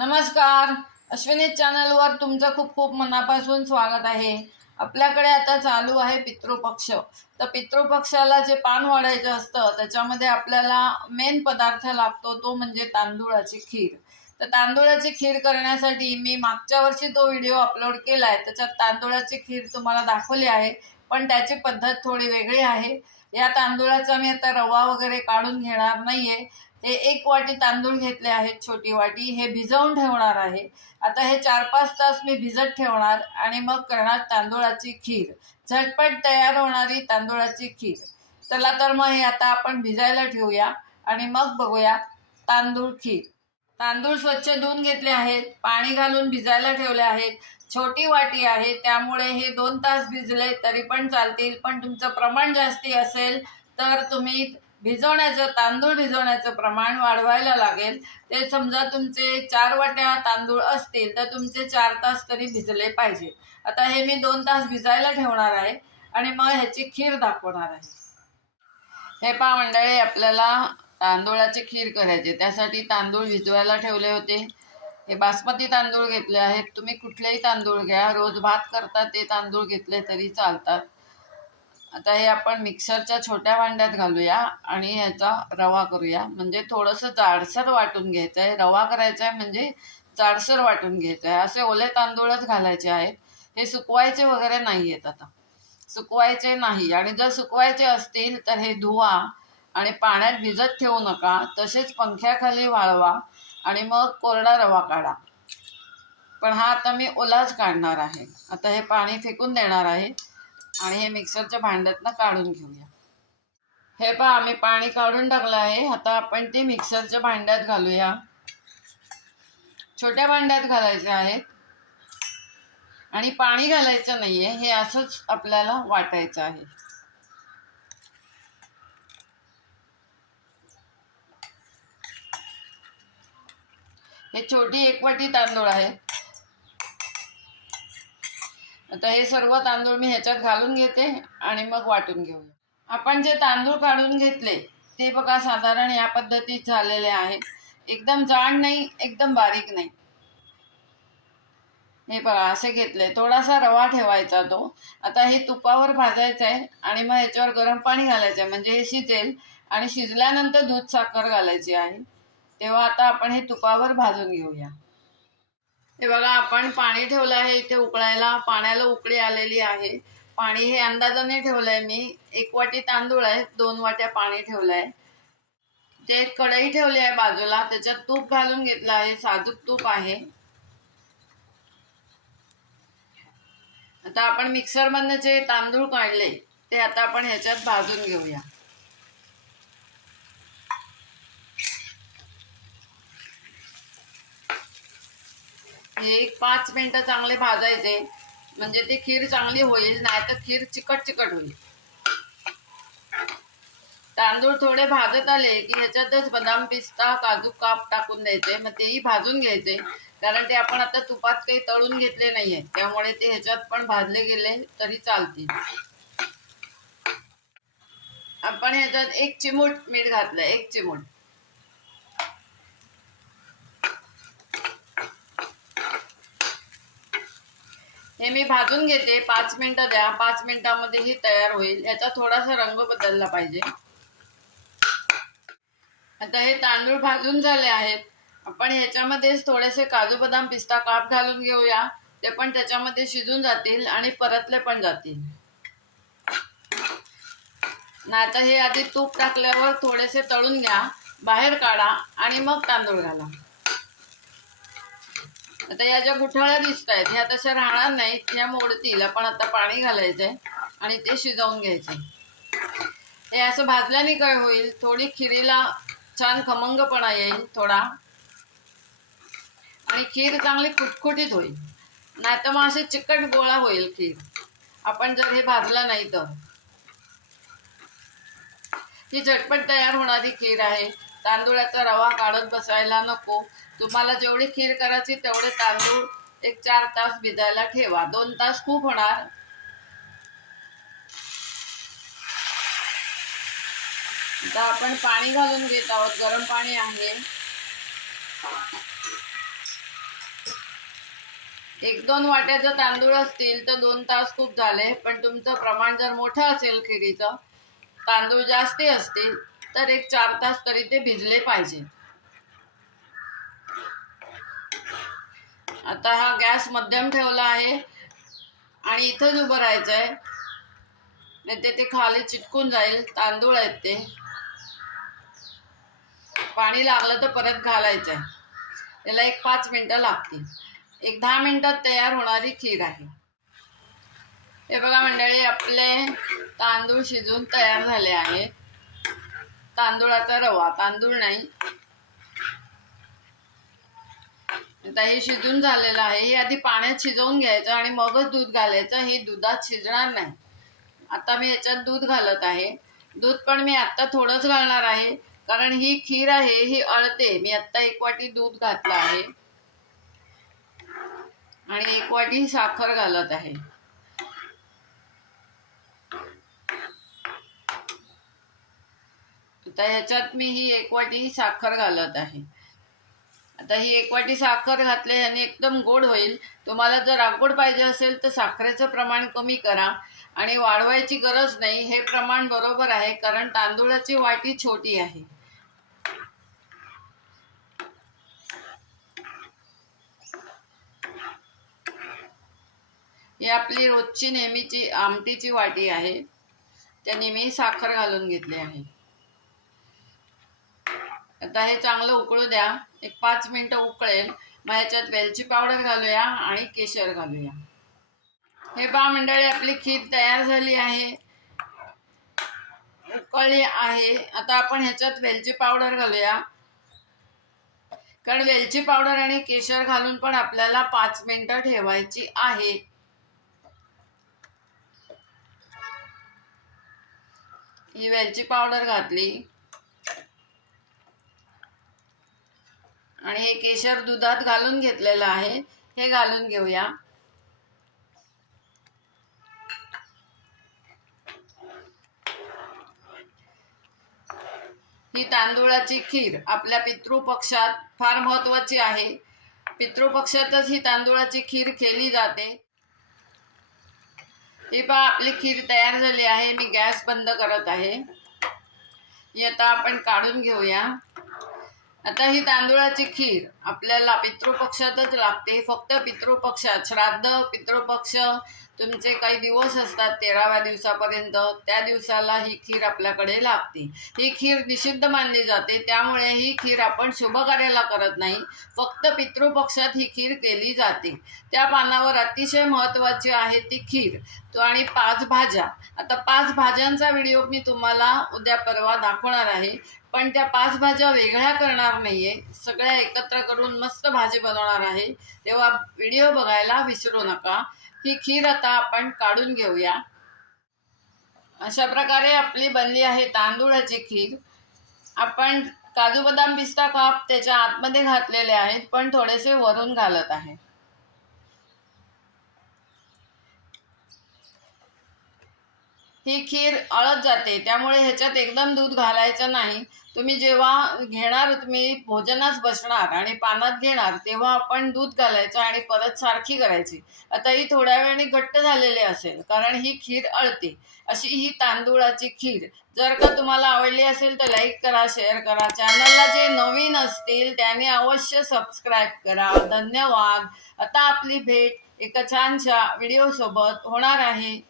नमस्कार. अश्विनी चॅनलवर तुमचं खूप खूप मनापासून स्वागत आहे. आपल्याकडे आता चालू आहे पितृपक्ष. तर पितृपक्षाला जे पान वाढायचं असतं त्याच्यामध्ये आपल्याला मेन पदार्थ लागतो तो म्हणजे तांदूळाची खीर. तर तांदूळाची खीर करण्यासाठी मी मागच्या वर्षी तो व्हिडिओ अपलोड केला आहे. त्याच्यात तांदूळाची खीर तुम्हाला दाखवली आहे, पण त्याची पद्धत थोडी वेगळी आहे. या तांदूळाचा मी आता रवा वगैरे काढून घेणार नाहीये. हे 1 वाटी तांदूळ घेतले आहेत, छोटी वाटी. हे भिजवून ठेवणार आहे. आता हे 4-5 तास मी भिजत ठेवणार आणि मग करणार तांदूळाची खीर. झटपट तयार होणारी तांदूळाची खीर. चला तर मग हे आता आपण भिजायला ठेवूया आणि मग बघूया तांदूळ खीर. तांदूळ स्वच्छ धुवून घेतले आहेत, पाणी घालून भिजायला ठेवले आहेत. छोटी वाटी आहे त्यामुळे हे 2 तास भिजले तरी पण चालतील, पण तुमचं प्रमाण जास्ती असेल तर तुम्ही तांदूळ भिजवण्याचं प्रमाण वाढवायला लागेल. ते समजा तुमचे 4 वाट्या तांदूळ असतील तर तुमचे 4 तास तरी भिजले पाहिजे. आता हे मी 2 तास भिजायला ठेवणार आहे आणि मग ह्याची खीर दाखवणार आहे. हे पहा मंडळी, आपल्याला तांदूळाची खीर करायची. त्यासाठी तांदूळ भिजवायला ठेवले होते. हे बासमती तांदूळ घेतले आहेत. तुम्ही कुठलेही तांदूळ घ्या, रोज भात करता ते तांदूळ घेतले तरी चालतात. आता हे आपण मिक्सरच्या छोट्या भांड्यात घालूया आणि ह्याचा रवा करूया. म्हणजे थोडंसं जाडसर वाटून घ्यायचं आहे. रवा करायचा आहे म्हणजे जाडसर वाटून घ्यायचं आहे. असे ओले तांदूळच घालायचे आहेत. हे सुकवायचे वगैरे नाही आहेत. आता सुकवायचे नाही, आणि जर सुकवायचे असतील तर हे धुवा आणि पाण्यात भिजत ठेवू नका. तसेच पंख्याखाली वाळवा आणि मग कोरडा रवा काढा. पण हा आता मी ओलाच काढणार आहे. आता हे पाणी फेकून देणार आहे आणि हे मिक्सरच्या भांड्यातनं काढून घेऊया. हे पहा, आम्ही पाणी काढून टाकलं आहे. आता आपण ते मिक्सरच्या भांड्यात घालूया. छोट्या भांड्यात घालायचे आहेत आणि पाणी घालायचं नाहीये. हे असंच आपल्याला वाटायचं आहे. हे छोटी 1 वाटी तांदूळ आहे. आता हे सर्व तांदूळ मी ह्याच्यात घालून घेते आणि मग वाटून घेऊया. आपण जे तांदूळ काढून घेतले ते बघा साधारण या पद्धतीत झालेले आहेत. एकदम जाड नाही, एकदम बारीक नाही. हे बघा असे घेतले. थोडासा रवा ठेवायचा तो. आता हे तुपावर भाजायचं आहे आणि मग ह्याच्यावर गरम पाणी घालायचं आहे, म्हणजे हे शिजेल. आणि शिजल्यानंतर दूध साखर घालायची आहे. तेव्हा आता आपण हे तुपावर भाजून घेऊया. हे बघा, आपण पाणी ठेवलं आहे इथे उकळायला. पाण्याला उकळी आलेली आहे. पाणी हे अंदाजाने ठेवलंय मी. 1 वाटी तांदूळ आहे, 2 वाट्या पाणी ठेवलंय. ते कढई ठेवली आहे बाजूला, त्याच्यात तूप घालून घेतलं आहे. साजूक तूप आहे. आता आपण मिक्सरमधनं जे तांदूळ काढले ते आता आपण ह्याच्यात भाजून घेऊया. हे 5 मिनिटं चांगले भाजायचे, म्हणजे ती खीर चांगली होईल. नाही तर खीर चिकट चिकट होईल. तांदूळ थोडे भाजत आले की ह्याच्यातच बदाम, पिस्ता, काजू काप टाकून द्यायचे. मग तेही भाजून घ्यायचे, कारण ते आपण आता तुपात काही तळून घेतले नाहीये, त्यामुळे ते ह्याच्यात पण भाजले गेले तरी चालतील. आपण ह्याच्यात 1 चिमूट मीठ घातलंय, 1 चिमूट. हे मी भाजून घेते. 5 मिनिटं द्या. 5 मिनिटांमध्ये ही तयार होईल. याचा थोडासा रंग बदलला पाहिजे. आता हे तांदूळ भाजून झाले आहेत. आपण ह्याच्यामध्येच थोडेसे काजू, बदाम, पिस्ता काप घालून घेऊया. ते पण त्याच्यामध्ये शिजून जातील आणि परतले पण जातील. नाहीतर हे आधी तूप टाकल्यावर थोडेसे तळून घ्या, बाहेर काढा आणि मग तांदूळ घाला. आता या ज्या गुठळ्या दिसत आहेत ह्या तशा राहणार नाहीत, ह्या मोडतील. आपण आता पाणी घालायचंय आणि ते शिजवून घ्यायचे. हे असं भाजल्याने काय होईल, थोडी खिरीला छान खमंगपणा येईल थोडा, आणि खीर चांगली खुटखुटीत होईल. नाहीतर मग असे चिकट गोळा होईल खीर, आपण जर हे भाजलं नाही तर. ही झटपट तयार होणारी खीर आहे. तांदूळाचा रवा काढत बसायला नको. तुम्हाला जेवढी खीर करायची तेवढे तांदूळ 1-4 तास भिजायला ठेवा. 2 तास खूप होणार. आता आपण पाणी घालून घेत आहोत. गरम पाणी आहे. 1-2 वाट्या जर तांदूळ असतील तर 2 तास खूप झाले, पण तुमचं प्रमाण जर मोठं असेल खिरीचं, तांदूळ जास्ती असतील तर एक 4 तास तरी ते भिजले पाहिजे. आता हा गॅस मध्यम ठेवला आहे आणि इथंच उभं राहायचं आहे, नाही ते खाली चिटकून जाईल. तांदूळ आहेत ते, पाणी लागलं तर परत घालायचं आहे. त्याला एक 5 मिनिटं लागतील. एक 10 मिनिटात तयार होणारी खीर आहे. हे बघा मंडळी, आपले तांदूळ शिजून तयार झाले आहे. तांदूळाचा रवा, तांदूळ नाही. आता हे शिजून झालेलं आहे. हे आधी पाण्यात शिजवून घ्यायचं आणि मगच दूध घालायचं. हे दुधात शिजणार नाही. आता मी याच्यात दूध घालत आहे. दूध पण मी आत्ता थोडंच घालणार आहे, कारण ही खीर आहे ही अळते. मी आत्ता 1 वाटी दूध घातलं आहे आणि 1 वाटी साखर घालत आहे. आता ह्याच्यात मी ही 1 वाटी साखर घालत आहे. आता ही 1 वाटी साखर घातली आणि एकदम गोड होईल. तुम्हाला जर आंबट पाहिजे असेल तर साखरेचं प्रमाण कमी करा आणि वाढवायची गरज नाही. हे प्रमाण बरोबर आहे, कारण तांदूळाची वाटी छोटी आहे. ही आपली रोजची नेहमीची आमटीची वाटी आहे, त्याने मी साखर घालून घेतली आहे. आता हे चांगलं उकळू द्या. एक 5 मिनिटं उकळेल. मग ह्याच्यात वेलची पावडर घालूया आणि केशर घालूया. हे पहा मंडळी, आपली खीर तयार झाली आहे, उकळली आहे. आता आपण ह्याच्यात वेलची पावडर घालूया, कारण वेलची पावडर आणि केशर घालून पण आपल्याला 5 मिनिटं ठेवायची आहे. ही वेलची पावडर घातली आणि हे केशर दुधात घालून घेतलेलं आहे, हे घालून घेऊया. ही तांदूळाची खीर आपल्या पितृपक्षात फार महत्त्वाची आहे. पितृपक्षातच ही तांदूळाची खीर केली जाते. ही पहा, आपली खीर तयार झाली आहे. मी गॅस बंद करत आहे. ही आता आपण काढून घेऊया. आता ही तांदूळाची खीर आपल्याला पितृपक्षातच लागते. फक्त पितृपक्षात, श्राद्ध पितृपक्ष तुमचे काही दिवस असतात 13व्या दिवसापर्यंत, त्या दिवसाला ही खीर आपल्याकडे लागते. ही खीर निषिद्ध मानली जाते, त्यामुळे ही खीर आपण शुभ कार्याला करत नाही. फक्त पितृपक्षात ही खीर केली जाते. त्या पानावर अतिशय महत्त्वाची आहे ती खीर, तो आणि 5 भाज्या. आता 5 भाज्यांचा व्हिडिओ मी तुम्हाला उद्या परवा दाखवणार आहे, पण त्या 5 भाज्या वेगळ्या करणार नाहीये, सगळ्या एकत्र करून मस्त भाजी बनवणार आहे. तेव्हा व्हिडिओ बघायला विसरू नका. ही खीर आता आपण काढून घेऊया. अशा प्रकारे आपली बनली आहे तांदूळाची खीर. आपण काजू बदाम पिस्ता काप त्याच्या आतमध्ये घातलेले आहेत, पण थोडेसे वरून घालत आहे. ही खीर अळत जाते, त्यामुळे ह्याच्यात एकदम दूध घालायचं नाही. तुम्ही जेव्हा घेणार, तुम्ही भोजनास बसणार आणि पानात घेणार, तेव्हा आपण दूध घालायचं आणि परत सारखी करायची. आता ही थोड्या वेळाने घट्ट झालेली असेल, कारण ही खीर अळते. अशी ही तांदूळाची खीर. जर का तुम्हाला आवडली असेल तर लाईक करा, शेअर करा. चॅनलला जे नवीन असतील त्याने अवश्य सबस्क्राईब करा. धन्यवाद. आता आपली भेट एका छानशा व्हिडिओसोबत होणार आहे.